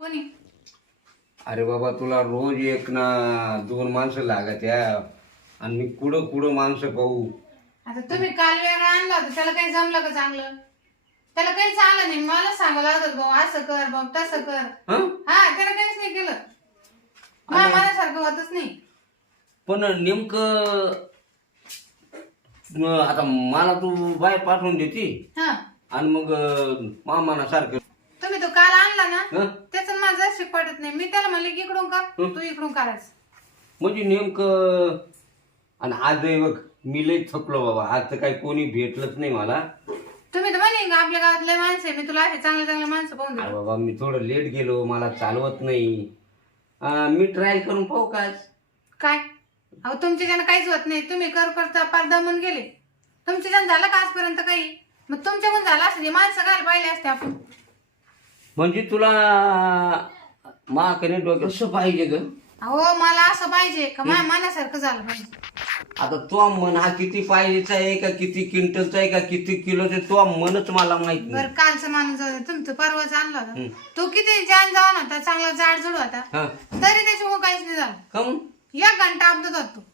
कोणी? अरे बाबा तुला रोज एक ना दोन माणसं लागत या. आणि मी कुठं कुठं माणसं पाहू? आता तुम्ही काल वेगळा आणला होता त्याला काही जमलं का चांगलं? त्याला काहीच आलं नाही मला सांगावं लागत भाऊ असं कर भाऊ तसं कर. हं? हा त्याला काहीच नाही केलं. मला मनासारखं होतच नाही. पण नेमकं म- आता मला तू बाय पाठवून देते. हा. आणि मग मामाना सारखं तुम्ही तो काल आणला ना हं? शिक पडत नाही. मी त्याला म्हणले की इकडून कर. तू इकडून करायचं. म्हणजे नेमकं आणि आज आहे बघ मी लई थकलो बाबा. आज तर काही कोणी भेटलंच नाही मला. तुम्ही तर म्हणे का आपल्या गावात लय माणसं आहे. मी तुला असे चांगले चांगले माणसं पाहून अरे देतो बाबा मी थोडं लेट गेलो मला चालवत नाही. अं, मी ट्रायल करून पाहू का आज? काय? अहो तुमच्या ज्यानं काहीच होत नाही. तुम्ही कर करता पार दमून गेले. तुमच्या ज्यानं झालं का आजपर्यंत काही? मग तुमच्याकडून झालं असं? माणसं घाल पाहिले असते आपण. म्हणजे तुला माकडे डोक्यात पाहिजे ग. अहो मला असं पाहिजे का माझ्या मनासारखं झालं पाहिजे. आता तो मन हा किती पाहिजेचा आहे का किती क्विंटलचा आहे का किती किलोचा आहे, तो मनच मला माहीत नाही. बरं कालचं माणूस जाऊ दे, तुमचं परवाच आणला हं. होता तो किती जाण जाऊन होता चांगला जाड जुड होता. हा. तरी त्याच्यामुळे काहीच नाही झालं. का मग? एक घंटा अपदत होतो.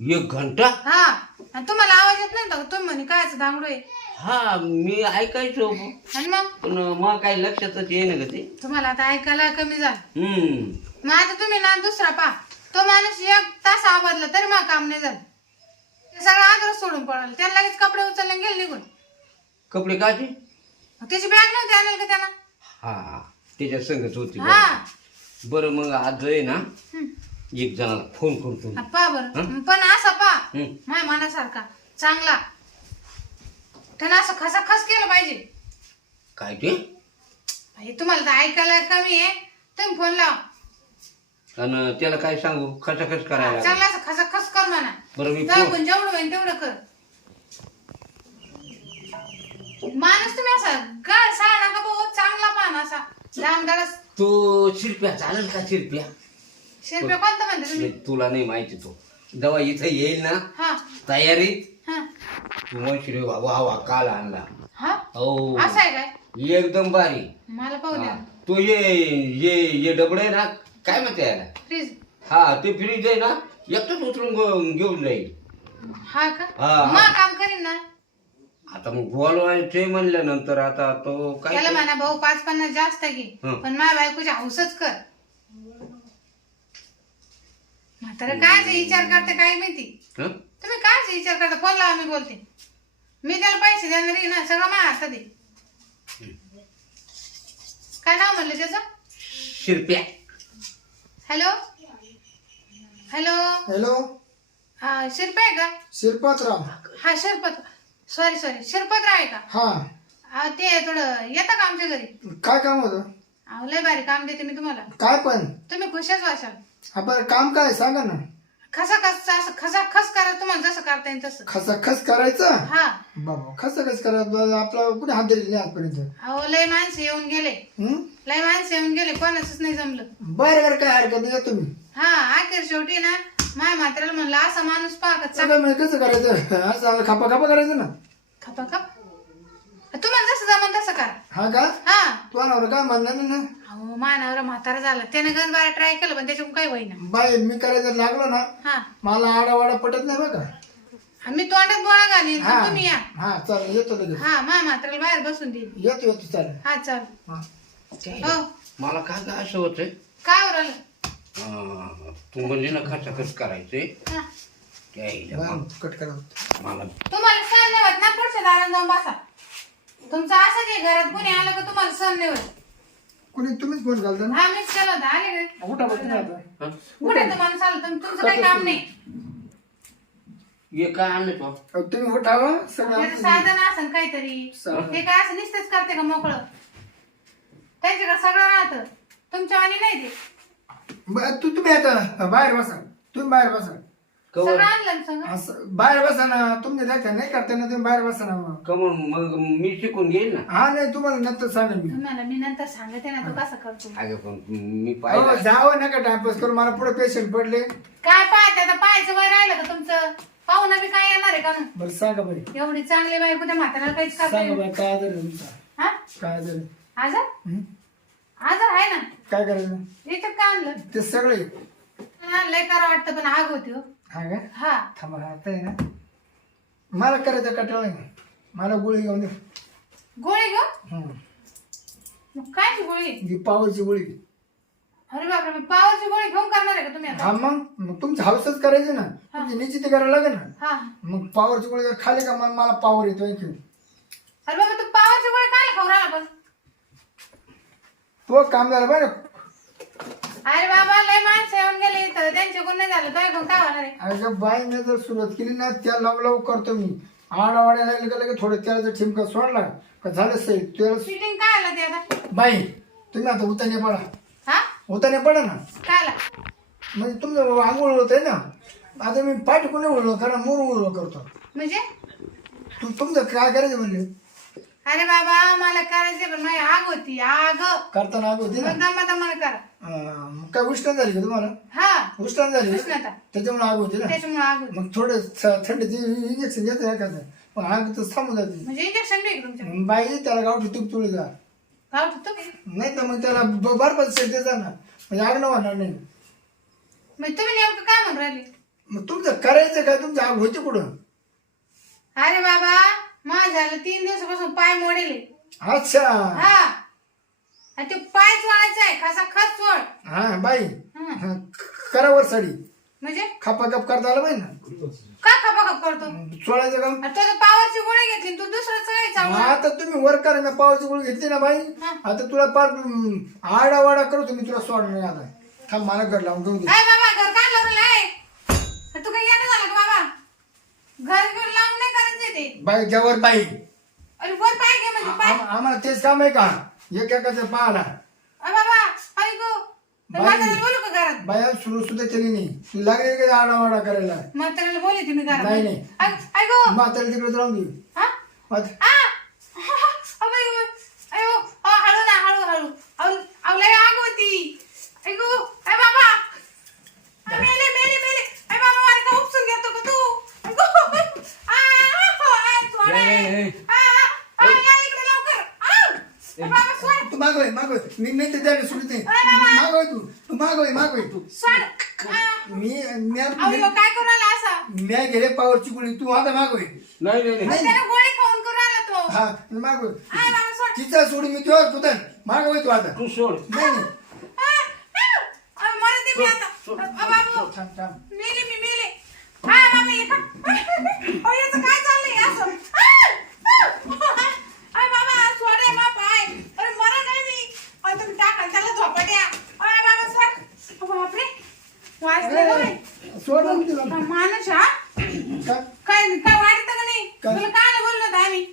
एक घंटा? हा. आणि तुम्हाला आवाज येत नाही का? तुम्ही म्हणे कायचं दांगडो आहे? हा मी ऐकायचो. आणि मग? पण मग काही लक्षातच येईना ग ते? तुम्हाला आता ऐकायला कमी झालं. हम्म. मग आता तुम्ही ना दुसरा पा तो माणूस एक तास आवाजला तरी मग काम नाही झालं. ते सगळं आग्रह सोडून पडाल त्याला लगेच कपडे उचलले आणि गेले निघून. कपडे काचे? त्याची बॅग नव्हती आणली का त्यानं? हा त्याच्या संगत होती हा. बरं. मग आज आहे ना. एक जणाला फोन करतो हा, बरं. पण असा पा हं. माझ्या मनासारखा. चांगला. त्यानं असं खसाखस केलं पाहिजे. काय ते? तुम्हाला तर ऐकायला कमी आहे. तुम्ही फोन लावा. आणि त्याला काय सांगू? खचाखच करायला लागेल. चांगला असं खसाखस कर म्हणा. बरं मी तर फोन पण जेवढं होईल तेवढं कर. माणूस तुम्ही असा गाळ साळा नका भाऊ चांगला पान असा. दामदारच तो शिरप्या चालेल का शिरप्या? शिरपे कोणतं म्हणते तुम्ही? नाही, तुला नाही माहिती तो. जेव्हा इथं येईल ना हा. तयारीत हा. तू म्हणशील बाबा हवा काल आणला. हा? हो. असं आहे काय? एकदम भारी. मला पाहू द्या. हा. तो ये ये ये डबड आहे ना काय म्हणते याला? हा ते फ्रीज आहे ना एकटंच उतरून ग- घेऊन जाईल. हा का? हा. मग काम करीन ना. आता मग बोलवायचे म्हणल्यानंतर आता तो काय त्याला म्हणा भाऊ पाच पन्नास जास्त घे हं. पण माझ्या बायकोची हौसच कर. म्हातारा काय जे विचार करते काय माहिती? हं? तुम्ही काय जे विचार करता? फोन लावा मी बोलते. मी त्याला पैसे देणार आहे ना सगळं माझ्या हातात आहे. काय नाव म्हणलं त्याचं? शिरप्या. हॅलो? हॅलो? हॅलो? हा शिरपा आहे का? शिरपातराव. हा शिरपत सॉरी सॉरी शिरपतराव आहे का? हा. हा, ते थोडं येतं का आमच्या घरी? काय काम होतं? अहो लय भारी काम देते मी तुम्हाला. काय पण. तुम्ही खुशच वाशाल आपण काम काय सांगा ना. खसा खस असं खसा खस करा तुम्हाला जसं करता येईल तसं. खसाखस करायचं? हा. बाबा खसाखस करायचं आपला कुठे हात दिलेली नाही आजपर्यंत? अहो लय माणसं येऊन गेले. हं? लय माणसं येऊन गेले कोणाचंच नाही जमलं. बरं बरं काय हरकत नाही या तुम्ही. हा अखेर शेवटी ना माय म्हात्र्याला म्हणलं असा माणूस पाहत चांग सगळं म्हणजे कसं करायचं? असं खापा खापा करायचं ना? खपा खप तुम्हाला जसं जमन तसं करा. हा का? हा. तो नवरा काय म्हणणार नाही ना? मानावर म्हातारा झाला. त्याने गण बारा ट्राय केलं पण त्याच्याकडून काही होईना. बाई मी करायचं लागलो ना हा. मला आडावाडा पटत नाही बघा मी तोंडात बोळा घालीन. पण तुम्ही या. हा चालेल येतो लगेच. हा मा म्हाताऱ्याला बाहेर बसून देईन. येतो येतो चालेल. हा चाल हा? हो. मला काय काय असं होतंय? काय उरलं? हा, तू म्हणजे ना खचाखच करायचे हा. त्याला बरं, कट करा. मला तुम्हाला सण नाही होत ना पुढच्या दारात जाऊन बसा. तुमचं असं की घरात कोणी आलं का तुम्हाला सण नाही होत? कुणी तुम्हीच फोन घालता ना? हा मीच केलं होतं. आले का? उठा बसून आता. हं? कुठे तर माणूस आलं तुम- तुमचं काही काम नाही. हे काय आणलं तू? अहो, तुम्ही उठावा सगळं त्याचं आमचं- साधन असेल काहीतरी. साधन. ते काय असं नुसतेच करते का मोकळं? त्यांच्याकडे सगळं राहतं? तुमच्या वाणी नाही ते. बरं, तू तुम्ही आता बाहेर बसा. तुम्ही बाहेर बसा. कवर. सगळं आणलं ना सगळं? असं बाहेर बसा ना. तुम्ही जायचं नाही करता ना तुम्ही बाहेर बसा ना मग. कमून मग मी शिकून घेईल ना? हा नाही तुम्हाला नंतर सांगेन मी. तुम्हाला मी नंतर सांगते ना तू कसं करतो? अगं पण मी पाहिलं जावं नका टाइमपास करून मला पुढे पेशंट पडले. काय पाहते आता? पाहायचं वय राहिलं का तुमचं? पाहुणा बी काय येणार आहे का ना बरं सांगा बाई. एवढी चांगली बाई कुठे म्हाताऱ्याला काहीच करता सांगा बाई काय झालं तुमचा? हा? काय झालं आज हं? आजार आहे ना? काय करायचं? याच्यात काय आणलं? ते सगळे. हा, लय करा वाटतं पण आग होती हो. हा का? हा. थांबा आता आहे ना. मला करायचं कटाळ आहे. मला गोळी घेऊन दे. गोळी हम्म. मग काय ती गोळी? ही पावरची गोळी. अरे बापरे मी पावरची गोळी घेऊन करणार आहे का तुम्ही आता? हा मग. मग तुमची हाऊसच करायची ना. तुमची निश्चिती करायला लागेल ना. हा. मग पावरची गोळी खाली का मला मला पावर येतो आणखी अरे बाबा तू पावरची गोळी काय खाऊ राहिला पण. तो काम झालं बरं अरे बाबा लय माणसं येऊन गेले इथं. त्यांच्याकडून नाही झालं. तो ऐकून काय होणार आहे? अगं बाईने जर सुरुवात केली ना त्या लव लव करतो मी. आडावाड्या लागलं का लगेच थोडं तेलाचा ठिमका सोडला का झालं सही तेल फिटिंग काय आलं ते आता बाई तुम्ही आता उताने पडा. हा? उताने पडा ना. काय आलं? म्हणजे तुमचं आंघोळ होत आहे ना. आता मी पाठ कोणी उडलो कारण मूर उडलो करतो. म्हणजे? तू तुमचं काय करायचं म्हणले? अरे बाबा मला करायचे पण माझी आग होती. आग. करताना आग होती ना. दमा दमा करा. अं, काय उष्ण झाली का तुम्हाला? हा. उष्ण झाली. उष्णता त्याच्यामुळे आग होती ना? त्याच्यामुळे आग होती. मग थोडं थ- थंडीचे इंजेक्शन घेतं एखादं. मग आग तर थांबून जाते. म्हणजे इंजेक्शन बी आहे का तुमच्या? मग बाई त्याला गावठी तूप तुळी जा. गाव नाही तर मग त्याला ब- बर्फात शेट देता ना. म्हणजे आग न होणार नाही. म्हणजे तुम्ही नेमकं काय म्हणून राहिले? मग तुमचं करायचं काय तुमचं आग होती कुठं? अरे बाबा माझं झालं तीन दिवसापासून पाय मोडेले. अच्छा. हा. आणि ते पाय चोळायचा आहे खासा खत चोळ. हा बाई. हं. हा, करावर साडी म्हणजे? खापा कप करता आलं पाहिजे ना. का खपा खप करतो? सोळायचं काम आणि तो तर पावरची गोळी घेतली तू दुसरंच काय चावलं आता तुम्ही वर करा ना पावाची गोळी घेतली ना बाई. हा. आता तुला पार हम्म, आडा वाडा करतो मी तुला सोडणार नाही आता. थांब मला घर लावून घेऊन दे. अरे बाबा घर काय लावलं आहे? तू काही येणं झालं का बाबा? घर घर लावून नाही करायचं ते. बाई ज्यावर बाई. अरे वर पाय घे म्हणजे पाय. आम- आम्हाला तेच काम आहे का? एक एकाचं पाहला अरे बाबा ऐको. बाई. म्हाताऱ्याला बोलू का घरात? बाया सुरू सुद्धा केली नाही. तू लागली का आडा वाडा करायला. म्हाताऱ्याला बोलले तुम्ही घरात? नाही, नाही. ऐक- ऐको. म्हाताला तिकडे राहून दे हा? म्हात- आ! अबे, अयो, अ, हळू ना हळू हळू अहो, अहो, लय आग होती ऐकू अय बाबा अ, मेले मेले मेले अय बाबा मला का उपसून घेतो का तू ऐकू. आ, हो, आ, सोड, ए, ए, ए. आ, आ, आ, या इकडे लवकर आ! अय बाबा सोड तू मी नाही ते द्यायला सोडत नाही मागवय तू. तू मागवय मागवय तू. सोड! मी मी अहो, ह्यो काय करू असा? मी गेले पावरची गोळी. तू आता मागवय नाही नाही नाही. त्याला गोळी खाऊन करू राहिला तो. हा मागवय आय बाबा सोड. तिचा सोडून मी तुझ्यावर पुतन. मागवय तू आता. तू सोड. नाही नाही. आ, आ! अहो, मरते मी आता. अ, बाबू. थांब थांब. मेले मी मेले आ बाबा ये का ओ याचं काय चाललंय असं आ! आ! अय बाबा सोडे मा पाय अरे मरा नाही मी अरे तुम्ही टाका त्याला झोपट्या अय बाबा सोड अ, बापरे वाचले गं बाई. सोड ना मी तुला हा, माणूस हा काय काय काय वाटतं का नाही काय? तुला काय नाही बोललो होतो आम्ही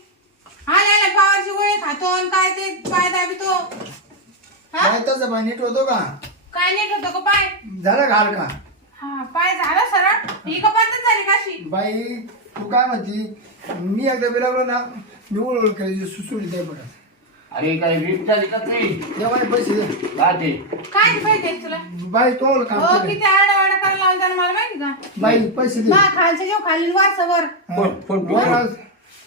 आल्या पावाची गोळी खातो आणि काय ते पाय दाबितो हा काय तसं पाय नीट होतो का? काय नीट होतो का पाय? झालं घाल का? हा पाय झाला सरळ. ही का पद्धत झाली काशी बाई तू काय म्हणती? मी एकदा बिलावलो ना मी ओळख करायची सुसुडी द्या बरं अरे काय वीप झाली का तुझी देवाने पैसे दे. का ते काय पाहिजे तुला? बाई तो ओळख काम हो केलं. किती आडावाडा करायला लावला त्यानं मला माहिती का? बाई पैसे दे. मा खालचं जेव खाली वर. फोन फोन वर आज-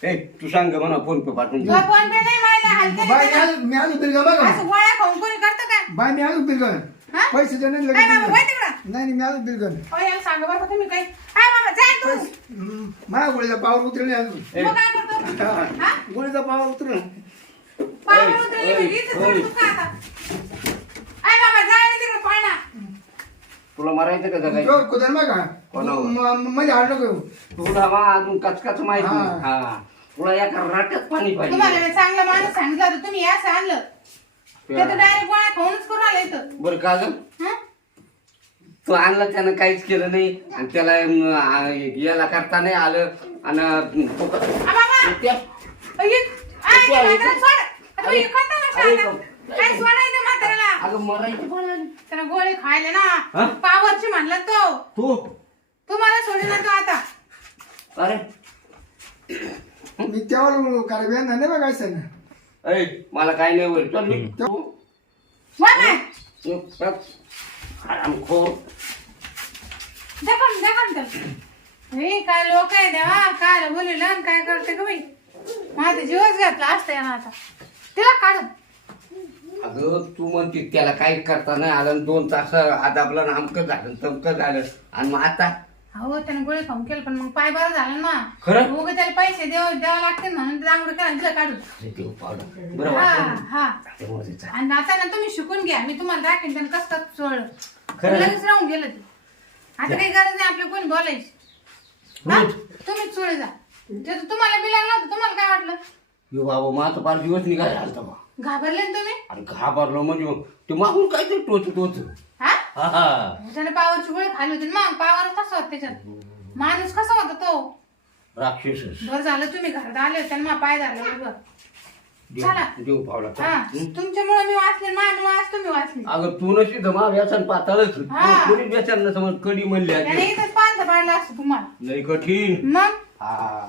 ए तू सांग म्हणा फोन पे पाठवून दे. फोन पे नाही माहिती हलके बाई मी मी बघा. असं गोळ्या खाऊन कोणी करतं काय बाई मी आलो बिलगा हा? पैसे दे नाही काय बाबा लगेच वय तिकडं? नाही नाही, मी आलो बिलगा हो याला सांगा बरं का तुम्ही काही. काय बाबा जाय तू माझ्या गोळीचा पावर उतरले अजून. ए, मग काय करतो? हा गोळीचा पावर उतरला. पाय इथं आता अय बाबा जाय तिकडे पाळणा तुला मारायचं का जगायचं? तो कुदर कोणावर? मध्ये हाड नको. येऊ. तुला बा अजून कचकच माहिती हा. नाही. हा. तुला एका राट्यात पाणी पाहिजे. तुम्हाला चांगला माणूस सांगितलं होतं तुम्ही असं आणलं. ते तर डायरेक्ट गोळ्या खाऊनच करून आलं इथं. बरं का हं? तो आणला त्यानं काहीच केलं नाही. आणि त्याला अं, आ, याला करता नाही आलं. आणि तो क- आ बाबा! त्या- सोड. आता हे ना अरे. काय सोडायचं? म्हाताऱ्याला अगं मरायचं पण. त्याला गोळी खायले हा? ना पावरची म्हणला तो. तू? तुम्हाला सोडेल ना तो आता. अरे. मी तेव्हा कारण नाही बघायचं ना. ऐ मला काही नाही होईल. चल मी तू? वा काय हरामखोर देखण देखण तर. हे काय लोक आहे देवा. काय आणि काय करते का बाई? माझा जीवच घातला असतं ना आता. तिला काढ अगं तू म्हणते त्याला काही करता नाही आलं आणि दोन तास आता आपलं नामकं झालं तमकं झालं. आणि मग आता? अहो त्याने गोळी खाऊन केलं पण मग पाय बरं झालं ना. खरं? उगा त्याला पैसे द्याव द्यावं लागते म्हणून दांगड करा दिलं काढून. अरे देव पावलं बरं हा वाटलं हा. तेव्हा ते चाल. आणि आता ना तुम्ही शिकून घ्या मी तुम्हाला दाखवेन त्यानं कसं कसं खरं? लगेच राहून गेलं ते. आता काही गरज नाही आपल्या कोणी बोलायची. हा? तुम्हीच चोळे जा. ते तर तुम्हाला बी लागलं होतं तुम्हाला काय वाटलं? यो बाबा माझं पाच दिवस निघायला आलता बा. घाबरले ना तुम्ही? अरे घाबरलो म्हणजे मग ते मागून काहीतरी टोच टोच. हा? हा हा. त्याने पावरची गोळी खाली होती ना, मग पावर कसा होता त्याच्यात. माणूस कसा होता तो? राक्षसच बरं झालं तुम्ही घरात आले होते ना पाय झाले बरोबर चला. देव देव पावला हा हं? तुमच्यामुळे मी वाचले माझ्यामुळे आज तुम्ही वाचले. अगं तू नशी जमा व्यसन पाताळच. हा. कोणी व्यसन न समज कडी म्हणली त्याने आधी इथंच पाडलं असतं तुम्हाला. लय कठीण. मग? हा.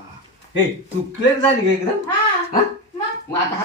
हे तू क्लिअर झाली का एकदम? हा. हा? मग? मग आता